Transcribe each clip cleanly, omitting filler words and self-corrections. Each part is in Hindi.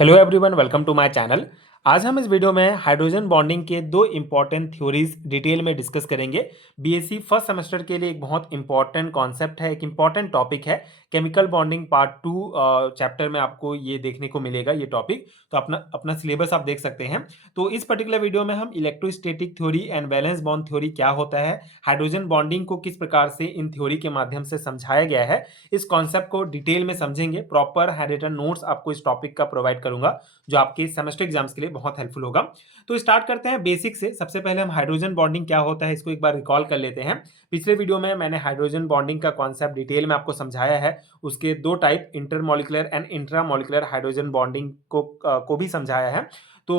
Hello everyone, welcome to my channel. आज हम इस वीडियो में हाइड्रोजन बॉन्डिंग के दो इम्पॉर्टेंट थ्योरीज डिटेल में डिस्कस करेंगे। बीएससी फर्स्ट सेमेस्टर के लिए एक बहुत इंपॉर्टेंट कॉन्सेप्ट है, एक इंपॉर्टेंट टॉपिक है। केमिकल बॉन्डिंग पार्ट 2 चैप्टर में आपको ये देखने को मिलेगा ये टॉपिक। तो अपना अपना सिलेबस आप देख सकते हैं। तो इस पर्टिकुलर वीडियो में हम electrostatic theory and valence bond theory क्या होता है, हाइड्रोजन बॉन्डिंग को किस प्रकार से इन थ्योरी के माध्यम से समझाया गया है, इस कॉन्सेप्ट को डिटेल में समझेंगे। प्रॉपर हैंड रिटन नोट्स आपको इस टॉपिक का प्रोवाइड करूंगा जो आपके सेमेस्टर एग्जाम्स के लिए बहुत हेल्पफुल होगा। तो स्टार्ट करते हैं बेसिक से। सबसे पहले हम हाइड्रोजन बॉन्डिंग क्या होता है इसको एक बार रिकॉल कर लेते हैं। पिछले वीडियो में मैंने हाइड्रोजन बॉन्डिंग का कॉन्सेप्ट डिटेल में आपको समझाया है। उसके दो type, intermolecular and intramolecular hydrogen bonding को भी समझाया है। तो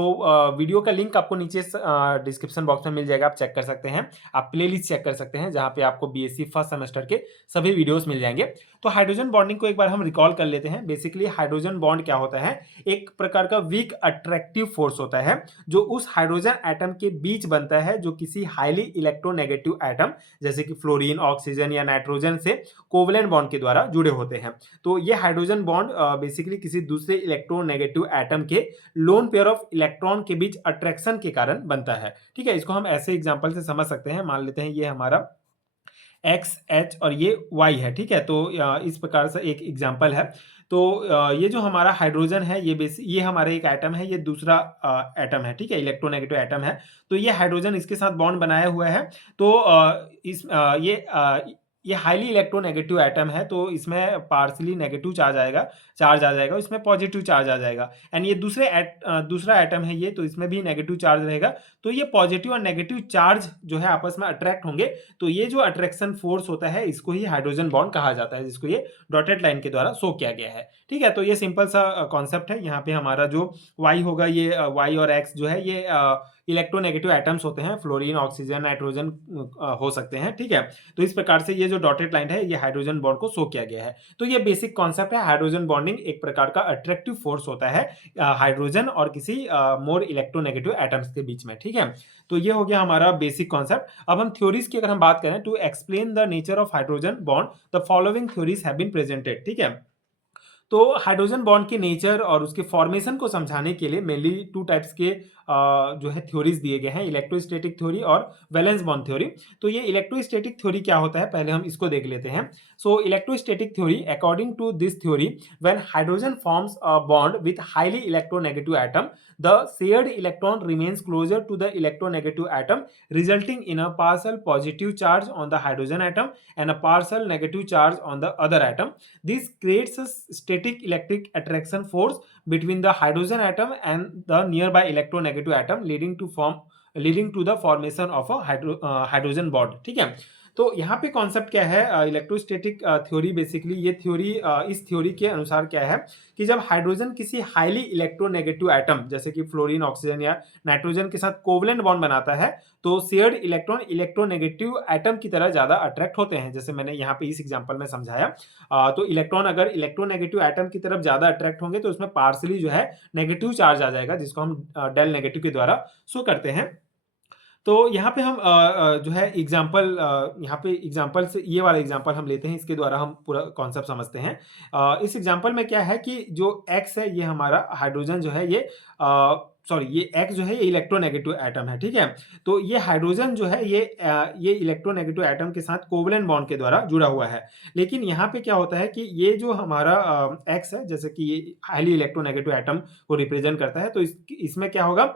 वीडियो का लिंक आपको नीचे डिस्क्रिप्शन बॉक्स में मिल जाएगा, आप चेक कर सकते हैं। आप प्लेलिस्ट चेक कर सकते हैं जहां पे आपको बीएससी फर्स्ट सेमेस्टर के सभी वीडियोस मिल जाएंगे। तो हाइड्रोजन बॉन्डिंग को एक बार हम रिकॉल कर लेते हैं। बेसिकली हाइड्रोजन बॉन्ड क्या होता है, एक प्रकार का वीक अट्रैक्टिव फोर्स होता है जो उस हाइड्रोजन एटम के बीच बनता है जो किसी हाईली इलेक्ट्रोनेगेटिव एटम जैसे कि फ्लोरीन, ऑक्सीजन या नाइट्रोजन से कोवलेंट बॉन्ड के द्वारा जुड़े होते हैं। तो ये हाइड्रोजन बॉन्ड बेसिकली किसी दूसरे इलेक्ट्रोनेगेटिव एटम के लोन पेयर ऑफ इलेक्ट्रॉन के बीच अट्रैक्शन के कारण बनता है। ठीक है, इसको हम ऐसे एग्जांपल से समझ सकते हैं। मान लेते हैं ये हमारा एक्स एच और ये वाई है। ठीक है, तो इस प्रकार से एक एग्जाम्पल है। तो ये जो हमारा हाइड्रोजन है ये हमारा एक एटम है, ये दूसरा एटम है। ठीक है, इलेक्ट्रोनेगेटिव एटम है। तो ये हाइड्रोजन इसके साथ बॉन्ड बनाया हुआ है। तो ये हाईली इलेक्ट्रोनेगेटिव एटम है, तो इसमें पार्सली नेगेटिव चार्ज आ जाएगा, इसमें पॉजिटिव चार्ज आ जाएगा। एंड ये दूसरा एटम है ये, तो इसमें भी नेगेटिव चार्ज रहेगा। तो ये पॉजिटिव और नेगेटिव चार्ज जो है आपस में अट्रैक्ट होंगे। तो ये जो अट्रैक्शन फोर्स होता है इसको ही हाइड्रोजन बॉन्ड कहा जाता है, जिसको ये डॉटेड लाइन के द्वारा शो किया गया है। ठीक है, तो ये सिंपल सा कॉन्सेप्ट है। यहाँ पे हमारा जो वाई होगा, ये वाई और एक्स जो है ये इलेक्ट्रोनेगेटिव एटम्स होते हैं। फ्लोरीन, ऑक्सीजन, नाइट्रोजन हो सकते हैं। ठीक है, तो इस प्रकार से ये जो डॉटेड लाइन है ये हाइड्रोजन बॉन्ड को शो किया गया है। तो ये बेसिक कॉन्सेप्ट है। हाइड्रोजन बॉन्डिंग एक प्रकार का अट्रैक्टिव फोर्स होता है हाइड्रोजन और किसी मोर इलेक्ट्रोनेगेटिव एटम्स के बीच में। ठीक है, तो ये हो गया हमारा बेसिक कॉन्सेप्ट। अब हम थ्योरीज की अगर हम बात करें, to explain the nature of hydrogen bond the following theories have been presented. ठीक है, तो हाइड्रोजन बॉन्ड के नेचर और उसके फॉर्मेशन को समझाने के लिए मेनली टू टाइप्स के जो है थ्योरीज दिए गए हैं, इलेक्ट्रोस्टैटिक थ्योरी और वैलेंस बॉन्ड थ्योरी। तो ये इलेक्ट्रोस्टैटिक थ्योरी क्या होता है पहले हम इसको देख लेते हैं। So electrostatic theory, according to this theory, when hydrogen forms a bond with highly electronegative atom, the shared electron remains closer to the electronegative atom, resulting in a partial positive charge on the hydrogen atom and a partial negative charge on the other atom. This creates a static electric attraction force between the hydrogen atom and the nearby electronegative atom, leading to the formation of a hydrogen bond. ठीक है, तो यहाँ पे कॉन्सेप्ट क्या है, इलेक्ट्रोस्टैटिक थ्योरी। बेसिकली ये थ्योरी, इस थ्योरी के अनुसार क्या है कि जब हाइड्रोजन किसी हाईली इलेक्ट्रोनेगेटिव एटम जैसे कि फ्लोरीन, ऑक्सीजन या नाइट्रोजन के साथ कोवलेंट बॉन्ड बनाता है, तो शेयर्ड इलेक्ट्रॉन इलेक्ट्रोनेगेटिव एटम की तरह ज्यादा अट्रैक्ट होते हैं। जैसे मैंने यहाँ पे इस एग्जांपल में समझाया। तो इलेक्ट्रॉन अगर इलेक्ट्रोनेगेटिव एटम की तरफ ज्यादा अट्रैक्ट होंगे तो उसमें पार्सली जो है नेगेटिव चार्ज आ जाएगा, जिसको हम डेल नेगेटिव के द्वारा शो करते हैं। तो यहाँ पे हम जो है एग्जाम्पल, यहाँ पे एग्जाम्पल से ये वाला एग्जाम्पल हम लेते हैं, इसके द्वारा हम पूरा कॉन्सेप्ट समझते हैं। इस एग्जाम्पल में क्या है कि जो एक्स है ये हमारा हाइड्रोजन जो है ये सॉरी ये एक्स जो है ये इलेक्ट्रोनेगेटिव एटम है। ठीक है, तो ये हाइड्रोजन जो है ये इलेक्ट्रोनेगेटिव एटम के साथ कोवलेंट बॉन्ड के द्वारा जुड़ा हुआ है। लेकिन यहाँ पे क्या होता है कि ये जो हमारा एक्स है, जैसे कि ये हाईली इलेक्ट्रोनेगेटिव एटम को रिप्रेजेंट करता है, तो इसमें क्या होगा,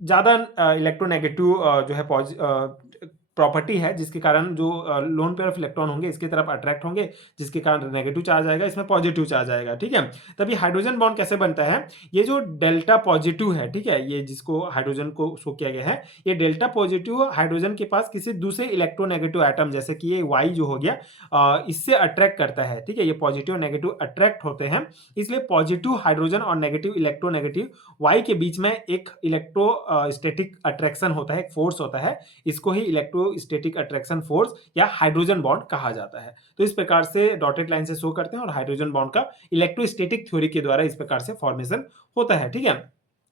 ज़्यादा इलेक्ट्रोनेगेटिव जो है प्रॉपर्टी है, जिसके कारण जो लोन पेयर ऑफ इलेक्ट्रॉन होंगे इसकी तरफ अट्रैक्ट होंगे, जिसके कारण नेगेटिव चार्ज आएगा, इसमें पॉजिटिव चार्ज आएगा। ठीक है, तभी हाइड्रोजन बॉन्ड कैसे बनता है, ये जो डेल्टा पॉजिटिव है, ठीक है, ये जिसको हाइड्रोजन को शो किया गया है, ये डेल्टा पॉजिटिव हाइड्रोजन के पास किसी दूसरे इलेक्ट्रोनेगेटिव एटम जैसे कि ये वाई जो हो गया, इससे अट्रैक्ट करता है। ठीक है, ये पॉजिटिव और नेगेटिव अट्रैक्ट होते हैं, इसलिए पॉजिटिव हाइड्रोजन और नेगेटिव इलेक्ट्रोनेगेटिव वाई के बीच में एक इलेक्ट्रोस्टैटिक अट्रैक्शन होता है, एक फोर्स होता है। इसको ही इलेक्ट्रोस्टैटिक अट्रैक्शन फोर्स या हाइड्रोजन बॉन्ड कहा जाता है। तो इस प्रकार से डॉटेड लाइन से शो करते हैं और हाइड्रोजन बॉन्ड का इलेक्ट्रोस्टैटिक थ्योरी के द्वारा इस प्रकार से फॉर्मेशन होता है। ठीक है,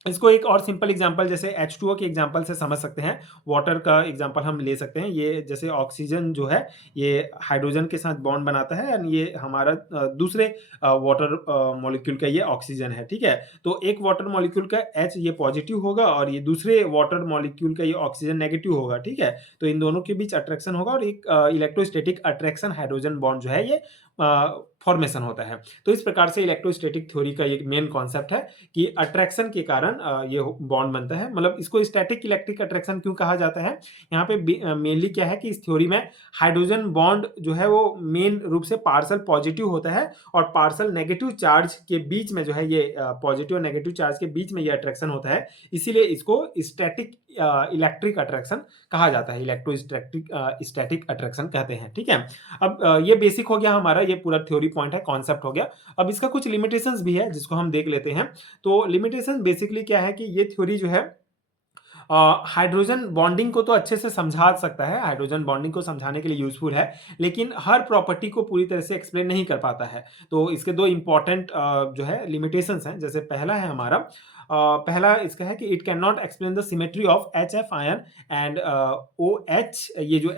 इसको एक और सिंपल एग्जांपल जैसे H2O के एग्जांपल से समझ सकते हैं। वाटर का एग्जांपल हम ले सकते हैं। ये जैसे ऑक्सीजन जो है ये हाइड्रोजन के साथ बॉन्ड बनाता है एंड ये हमारा दूसरे वाटर मॉलिक्यूल का ये ऑक्सीजन है, ठीक है? तो एक वाटर मॉलिक्यूल का H ये पॉजिटिव होगा और ये दूसरे वाटर मॉलिक्यूल का ये ऑक्सीजन नेगेटिव होगा, ठीक है? तो इन दोनों के बीच अट्रैक्शन होगा और एक इलेक्ट्रोस्टैटिक अट्रैक्शन हाइड्रोजन बॉन्ड जो है ये फॉर्मेशन होता है। तो इस प्रकार से इलेक्ट्रोस्टैटिक थ्योरी का एक मेन कॉन्सेप्ट है कि अट्रैक्शन के कारण ये बॉन्ड बनता है। मतलब इसको स्टैटिक इलेक्ट्रिक अट्रैक्शन क्यों कहा जाता है? यहाँ पे मेनली क्या है कि इस थ्योरी में हाइड्रोजन बॉन्ड जो है वो मेन रूप से पार्शियल पॉजिटिव होता है और पार्शियल नेगेटिव चार्ज के बीच में जो है ये पॉजिटिव और नेगेटिव चार्ज के बीच में ये अट्रैक्शन होता है। इसीलिए इसको स्टैटिक इलेक्ट्रिक अट्रैक्शन कहा जाता है। इलेक्ट्रोस्टैटिक स्टैटिक अट्रैक्शन कहते हैं, ठीक है? अब ये बेसिक हो गया हमारा, ये पूरा थ्योरी पॉइंट है, कॉन्सेप्ट हो गया। अब इसका कुछ लिमिटेशंस भी है जिसको हम देख लेते हैं। तो लिमिटेशन बेसिकली क्या है कि ये थ्योरी जो है हाइड्रोजन बॉन्डिंग को तो अच्छे से समझा सकता है, हाइड्रोजन बॉन्डिंग को समझाने के लिए यूजफुल है, लेकिन हर प्रॉपर्टी को पूरी तरह से एक्सप्लेन नहीं कर पाता है। तो इसके दो इंपॉर्टेंट जो है लिमिटेशंस हैं। जैसे पहला है हमारा पहला इसका है कि it can not explain the symmetry of HF ion and OH, ये जो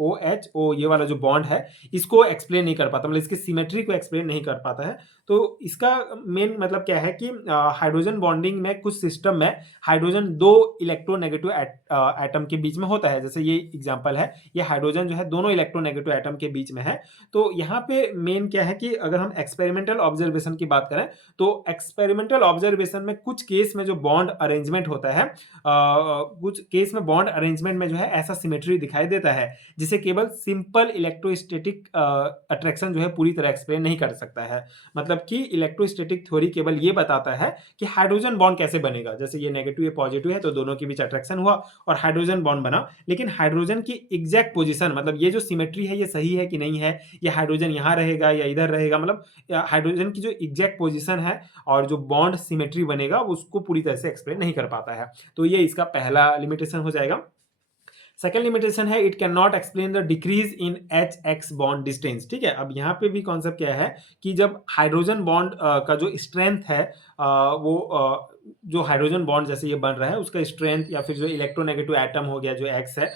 OH ये वाला जो बॉन्ड है इसको एक्सप्लेन नहीं कर पाता, मतलब इसकी सिमेट्री को एक्सप्लेन नहीं कर पाता है। तो इसका मेन मतलब क्या है कि हाइड्रोजन बॉन्डिंग में कुछ सिस्टम में हाइड्रोजन दो इलेक्ट्रोनेगेटिव एटम के बीच में होता है। जैसे ये एग्जांपल है, ये हाइड्रोजन जो है दोनों इलेक्ट्रोनेगेटिव एटम के बीच में है। तो यहाँ पे मेन क्या है कि अगर हम एक्सपेरिमेंटल ऑब्जर्वेशन की बात करें तो एक्सपेरिमेंटल ऑब्जर्वेशन में कुछ केस में जो बॉन्ड अरेंजमेंट होता है, कुछ केस में बॉन्ड अरेंजमेंट में जो है ऐसा सिमेट्री दिखाई देता है जिसे केवल सिंपल इलेक्ट्रोस्टैटिक अट्रैक्शन जो है पूरी तरह एक्सप्लेन नहीं कर सकता है। मतलब कि इलेक्ट्रोस्टैटिक थ्योरी केवल ये बताता है कि हाइड्रोजन बॉन्ड कैसे बनेगा। जैसे ये नेगेटिव ये पॉजिटिव है तो दोनों के बीच अट्रैक्शन हुआ और हाइड्रोजन बॉन्ड बना, लेकिन हाइड्रोजन की एग्जैक्ट पोजीशन, मतलब ये जो सिमेट्री है ये सही है कि नहीं है, ये हाइड्रोजन यहाँ रहेगा या इधर रहेगा, मतलब हाइड्रोजन की जो एग्जैक्ट पोजीशन है और जो बॉन्ड सिमेट्री बनेगा उसको पूरी तरह से एक्सप्लेन नहीं कर पाता है। तो ये इसका पहला लिमिटेशन हो जाएगा। सेकेंड लिमिटेशन है it can not explain the decrease in HX bond distance, ठीक है? अब यहाँ पे भी कॉन्सेप्ट क्या है कि जब हाइड्रोजन बॉन्ड का जो स्ट्रेंथ है वो जो हाइड्रोजन बॉन्ड जैसे ये बन रहा है उसका स्ट्रेंथ या फिर जो इलेक्ट्रोनेगेटिव एटम हो गया जो X है,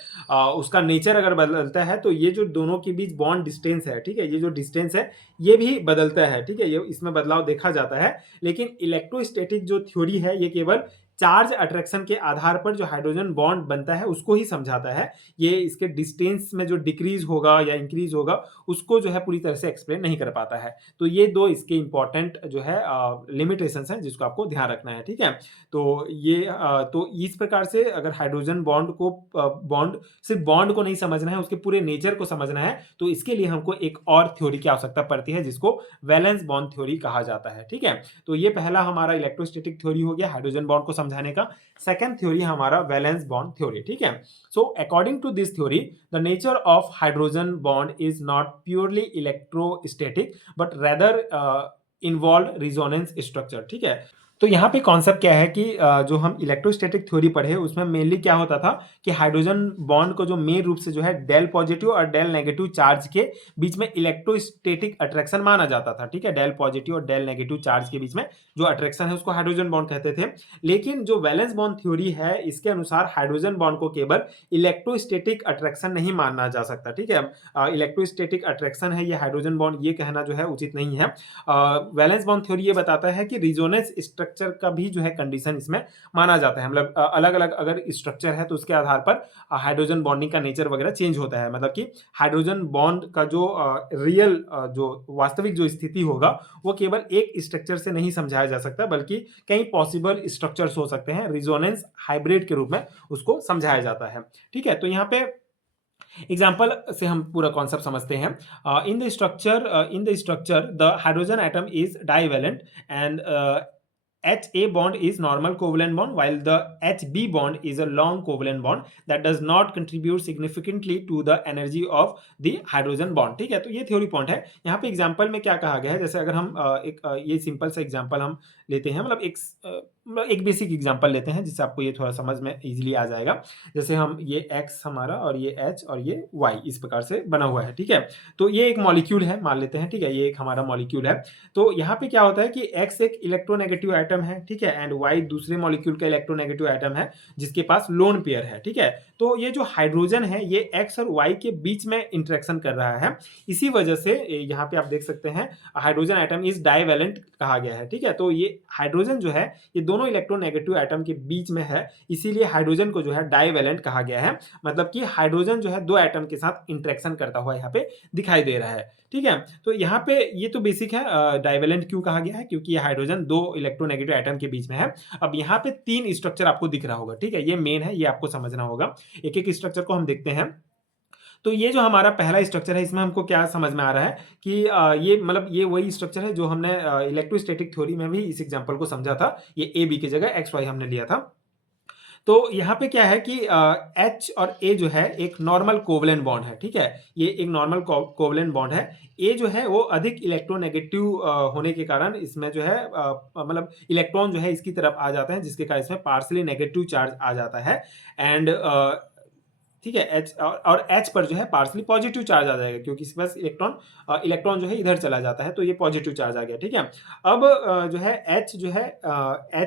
उसका नेचर अगर बदलता है तो ये जो दोनों के बीच बॉन्ड डिस्टेंस है, ठीक है, ये जो डिस्टेंस है ये भी बदलता है, ठीक है, ये इसमें बदलाव देखा जाता है। लेकिन इलेक्ट्रोस्टैटिक जो थ्योरी है ये केवल चार्ज अट्रैक्शन के आधार पर जो हाइड्रोजन बॉन्ड बनता है उसको ही समझाता है। ये इसके डिस्टेंस में जो डिक्रीज होगा या इंक्रीज होगा उसको जो है पूरी तरह से एक्सप्लेन नहीं कर पाता है। तो ये दो इसके इंपॉर्टेंट जो है लिमिटेशंस हैं जिसको आपको ध्यान रखना है, ठीक है? तो ये तो इस प्रकार से अगर हाइड्रोजन बॉन्ड को बॉन्ड सिर्फ बॉन्ड को नहीं समझना है, उसके पूरे नेचर को समझना है, तो इसके लिए हमको एक और थ्योरी की आवश्यकता पड़ती है जिसको वैलेंस बॉन्ड थ्योरी कहा जाता है, ठीक है? तो ये पहला हमारा इलेक्ट्रोस्टैटिक थ्योरी हो गया हाइड्रोजन बॉन्ड को समझाने का। सेकंड थ्योरी हमारा वैलेंस बॉन्ड थ्योरी, ठीक है? So according to this theory the nature of hydrogen bond is not purely electrostatic but rather involve resonance structure, ठीक है? तो यहाँ पे कॉन्सेप्ट क्या है कि जो हम इलेक्ट्रोस्टैटिक थ्योरी पढ़े उसमें मेनली क्या होता था कि हाइड्रोजन बॉन्ड को जो मेन रूप से जो है डेल पॉजिटिव और डेल नेगेटिव चार्ज के बीच में इलेक्ट्रोस्टैटिक अट्रैक्शन माना जाता था, ठीक है? डेल पॉजिटिव और डेल नेगेटिव चार्ज के बीच में जो अट्रैक्शन है उसको हाइड्रोजन बॉन्ड कहते थे। लेकिन जो वैलेंस बॉन्ड थ्योरी है इसके अनुसार हाइड्रोजन बॉन्ड को केवल इलेक्ट्रोस्टैटिक अट्रैक्शन नहीं माना जा सकता, ठीक है? इलेक्ट्रोस्टैटिक अट्रैक्शन है ये हाइड्रोजन बॉन्ड, ये कहना जो है उचित नहीं है। वैलेंस बॉन्ड थ्योरी ये बताता है कि रिजोनेंस स्ट्रक्चर का भी जो है कंडीशन इसमें माना जाता है। मतलब अलग अलग अगर स्ट्रक्चर है तो उसके आधार पर हाइड्रोजन बॉन्डिंग का नेचर वगैरह चेंज होता है। मतलब कि हाइड्रोजन बॉन्ड का जो रियल जो वास्तविक जो स्थिति होगा वो केवल एक स्ट्रक्चर से नहीं समझाया जा सकता बल्कि कई पॉसिबल स्ट्रक्चर्स हो सकते हैं, रिजोनेंस हाइब्रिड के रूप में उसको समझाया जाता है, ठीक है? तो यहाँ पे एग्जाम्पल से हम पूरा कॉन्सेप्ट समझते हैं। In the structure the hydrogen atom is divalent and HA bond is normal covalent bond while the HB bond is a long covalent bond that does not contribute significantly to the energy of the hydrogen bond, ठीक है? तो ये थ्योरी पॉइंट है। यहाँ पे एग्जांपल में क्या कहा गया है, जैसे अगर हम ये सिंपल सा एग्जांपल हम लेते हैं, मतलब एक बेसिक एग्जांपल लेते हैं जिससे आपको ये थोड़ा समझ में इजीली आ जाएगा। जैसे हम ये X हमारा और ये H और ये Y इस प्रकार से बना हुआ है, ठीक है? तो ये एक मॉलिक्यूल है मान लेते हैं, ठीक है? ये एक हमारा मॉलिक्यूल है। तो यहाँ पे क्या होता है कि X एक इलेक्ट्रोनेगेटिव एटम एटम है, ठीक है, एंड Y दूसरे मॉलिक्यूल का इलेक्ट्रोनेगेटिव एटम है जिसके पास लोन पेयर है, ठीक है। तो ये जो हाइड्रोजन है ये X और Y के बीच में इंटरेक्शन कर रहा है, इसी वजह से यहाँ पे आप देख सकते हैं हाइड्रोजन एटम इज डाइवैलेंट कहा गया है, ठीक है। तो ये हाइड्रोजन जो है ये दोनों इलेक्ट्रोनेगेटिव एटम के बीच में है, इसीलिए हाइड्रोजन को जो है डाइवैलेंट कहा गया है, मतलब कि हाइड्रोजन जो है दो एटम के साथ इंटरेक्शन करता हुआ यहाँ पे दिखाई दे रहा है, ठीक है। तो यहाँ पे ये तो बेसिक है, डाइवैलेंट क्यों कहा गया है, क्योंकि ये हाइड्रोजन दो इलेक्ट्रोनेगेटिव एटम के बीच में है। अब यहाँ पे तीन स्ट्रक्चर आपको दिख रहा होगा, ठीक है, ये मेन है, ये आपको समझना होगा। एक एक स्ट्रक्चर को हम देखते हैं। तो ये जो हमारा पहला स्ट्रक्चर है इसमें हमको क्या समझ में आ रहा है कि ये मतलब ये वही स्ट्रक्चर है जो हमने इलेक्ट्रोस्टैटिक थ्योरी में भी इस एग्जांपल को समझा था, ये ए बी की जगह एक्स वाई हमने लिया था। तो यहाँ पे क्या है कि H और A जो है एक नॉर्मल कोवलेंट बॉन्ड है, ठीक है, ये एक नॉर्मल कोवलेंट बॉन्ड है। A जो है वो अधिक इलेक्ट्रोनेगेटिव होने के कारण इसमें जो है मतलब इलेक्ट्रॉन जो है इसकी तरफ आ जाते हैं, जिसके कारण इसमें पार्शियली नेगेटिव चार्ज आ जाता है, एंड ठीक है, H और H पर जो है पार्शियली पॉजिटिव चार्ज आ जाएगा, क्योंकि इसके पास इलेक्ट्रॉन जो है इधर चला जाता है, तो ये पॉजिटिव चार्ज आ गया, ठीक है। अब जो है H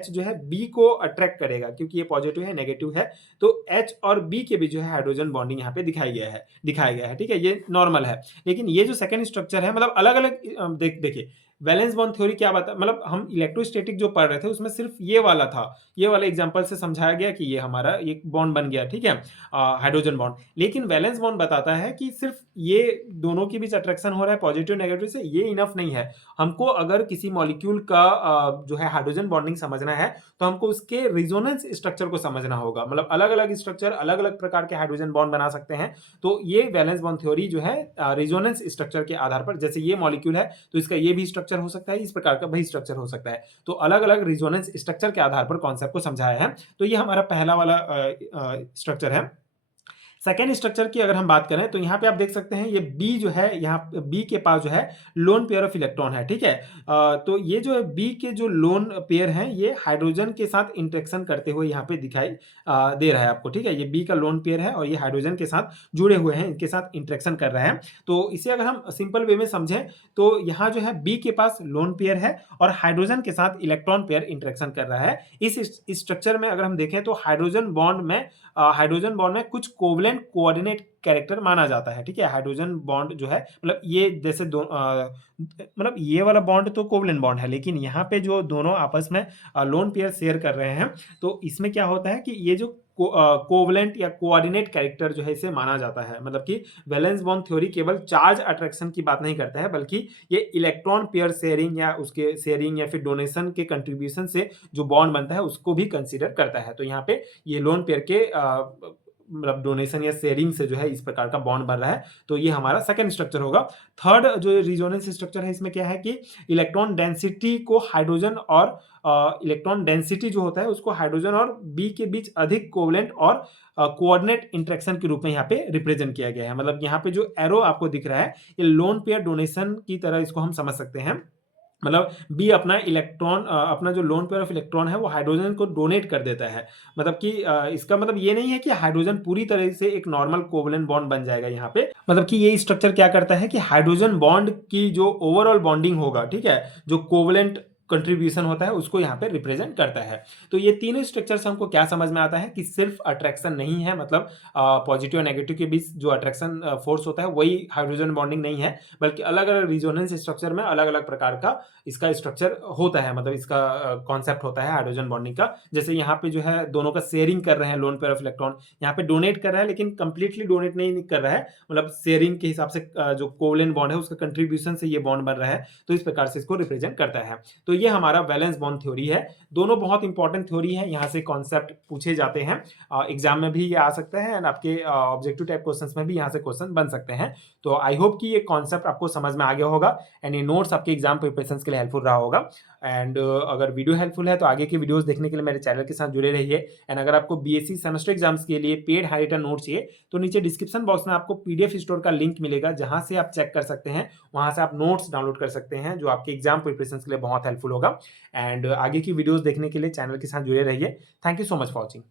जो है B को अट्रैक्ट करेगा, क्योंकि ये पॉजिटिव है नेगेटिव है, तो H और B के बीच जो है हाइड्रोजन बॉन्डिंग यहाँ पे दिखाया गया है, ठीक है, ये नॉर्मल है। लेकिन ये जो सेकंड स्ट्रक्चर है मतलब अलग अलग देखिए वैलेंस बॉन्ड थ्योरी क्या बता, मतलब हम इलेक्ट्रोस्टैटिक जो पढ़ रहे थे उसमें सिर्फ ये वाला था, ये वाला एग्जांपल से समझाया गया कि ये हमारा एक बॉन्ड बन गया, ठीक है, हाइड्रोजन बॉन्ड। लेकिन वैलेंस बॉन्ड बताता है कि सिर्फ ये दोनों के बीच अट्रैक्शन हो रहा है पॉजिटिव नेगेटिव से, ये इनफ नहीं है। हमको अगर किसी मॉलिक्यूल का जो है हाइड्रोजन बॉन्डिंग समझना है तो हमको उसके रिजोनेंस स्ट्रक्चर को समझना होगा, मतलब अलग अलग स्ट्रक्चर अलग अलग प्रकार के हाइड्रोजन बॉन्ड बना सकते हैं। तो ये वैलेंस बॉन्ड थ्योरी जो है रिजोनेंस स्ट्रक्चर के आधार पर, जैसे ये मॉलिक्यूल है तो इसका ये भी स्ट्रक्चर हो सकता है, इस प्रकार का भी स्ट्रक्चर हो सकता है, तो अलग अलग रिजोनेंस स्ट्रक्चर के आधार पर कॉन्सेप्ट को समझाया है। तो ये हमारा पहला वाला स्ट्रक्चर है। सेकेंड स्ट्रक्चर की अगर हम बात करें तो यहाँ पे आप देख सकते हैं ये बी जो है, यहाँ बी के पास जो है लोन पेयर ऑफ इलेक्ट्रॉन है, ठीक है। तो ये जो है बी के जो लोन पेयर हैं ये हाइड्रोजन के साथ इंटरेक्शन करते हुए यहाँ पे दिखाई दे रहा है आपको, ठीक है, ये बी का लोन पेयर है और ये हाइड्रोजन के साथ जुड़े हुए हैं, इनके साथ इंटरेक्शन कर रहे हैं। तो इसे अगर हम सिंपल वे में समझें तो यहाँ जो है बी के पास लोन पेयर है और हाइड्रोजन के साथ इलेक्ट्रॉन पेयर इंटरेक्शन कर रहा है। इस स्ट्रक्चर में अगर हम देखें तो हाइड्रोजन बॉन्ड में कुछ कोवलेंट कोऑर्डिनेट कैरेक्टर माना जाता है, ठीक है। हाइड्रोजन बॉन्ड जो है मतलब ये जैसे मतलब ये वाला बॉन्ड तो कोवलेंट बॉन्ड है, लेकिन यहाँ पे जो दोनों आपस में लोन पेयर शेयर कर रहे हैं, तो इसमें क्या होता है कि ये जो कोवलेंट या कोऑर्डिनेट कैरेक्टर जो है इसे माना जाता है, मतलब कि वैलेंस बॉन्ड थ्योरी केवल चार्ज अट्रैक्शन की बात नहीं करता है, बल्कि ये इलेक्ट्रॉन पेयर शेयरिंग या उसके शेयरिंग या फिर डोनेशन के कंट्रीब्यूशन से जो बॉन्ड बनता है उसको भी कंसीडर करता है। तो यहाँ पे ये लोन पेयर के मतलब डोनेशन या शेयरिंग से जो है इस प्रकार का बॉन्ड बन रहा है, तो ये हमारा सेकंड स्ट्रक्चर होगा। थर्ड जो रिजोनेंस स्ट्रक्चर है इसमें क्या है कि इलेक्ट्रॉन डेंसिटी को हाइड्रोजन और इलेक्ट्रॉन डेंसिटी जो होता है उसको हाइड्रोजन और बी के बीच अधिक कोवलेंट और कोऑर्डिनेट इंटरेक्शन के रूप में यहाँ पे रिप्रेजेंट किया गया है। मतलब यहाँ पे जो एरो आपको दिख रहा है ये लोन पेयर डोनेशन की तरह इसको हम समझ सकते हैं, मतलब बी अपना इलेक्ट्रॉन अपना जो लोन पेयर ऑफ इलेक्ट्रॉन है वो हाइड्रोजन को डोनेट कर देता है, मतलब कि इसका मतलब ये नहीं है कि हाइड्रोजन पूरी तरह से एक नॉर्मल कोवलेंट बॉन्ड बन जाएगा यहाँ पे, मतलब कि ये स्ट्रक्चर क्या करता है कि हाइड्रोजन बॉन्ड की जो ओवरऑल बॉन्डिंग होगा, ठीक है, जो कोवलेंट कंट्रीब्यूशन होता है उसको यहाँ पे रिप्रेजेंट करता है। तो ये तीनों स्ट्रक्चर से हमको क्या समझ में आता है कि सिर्फ अट्रैक्शन नहीं है, मतलब पॉजिटिव और नेगेटिव के बीच जो अट्रैक्शन फोर्स होता है वही हाइड्रोजन बॉन्डिंग नहीं है, बल्कि अलग अलग रिजोनेंस स्ट्रक्चर में अलग अलग प्रकार का इसका स्ट्रक्चर होता है, मतलब इसका कॉन्सेप्ट होता है हाइड्रोजन बॉन्डिंग का। जैसे यहाँ पे जो है दोनों का शेयरिंग कर रहे हैं लोन पेयर ऑफ इलेक्ट्रॉन, यहाँ पे डोनेट कर रहा है लेकिन कंप्लीटली डोनेट नहीं कर रहा है, मतलब शेयरिंग के हिसाब से जो कोवलेंट बॉन्ड है उसका कंट्रीब्यूशन से ये बॉन्ड बन रहा है, तो इस प्रकार से इसको रिप्रेजेंट करता है। तो ये हमारा वैलेंस बॉन्ड थ्योरी है। दोनों बहुत इंपॉर्टेंट थ्योरी है, यहाँ से कॉन्सेप्ट पूछे जाते हैं, एग्जाम में भी ये आ सकता है एंड आपके ऑब्जेक्टिव टाइप क्वेश्चंस में भी यहाँ से क्वेश्चन बन सकते हैं। तो आई होप कि ये कॉन्सेप्ट आपको समझ में आ गया होगा एंड ये नोट्स आपके एग्जाम प्रिपरेशन के लिए हेल्पफुल रहा होगा। एंड अगर वीडियो हेल्पफुल है तो आगे के वीडियोस देखने के लिए मेरे चैनल के साथ जुड़े रहिए। एंड अगर आपको बीएससी सेमेस्टर एग्जाम्स के लिए पेड हाई रिटर्न नोट चाहिए तो नीचे डिस्क्रिप्शन बॉक्स में आपको पीडीएफ स्टोर का लिंक मिलेगा, जहां से आप चेक कर सकते हैं, वहां से आप नोट्स डाउनलोड कर सकते हैं जो आपके एग्जाम प्रिपरेशन के लिए बहुत हेल्पफुल होगा। एंड आगे की वीडियोस देखने के लिए चैनल के साथ जुड़े रहिए। Thank you so much for watching.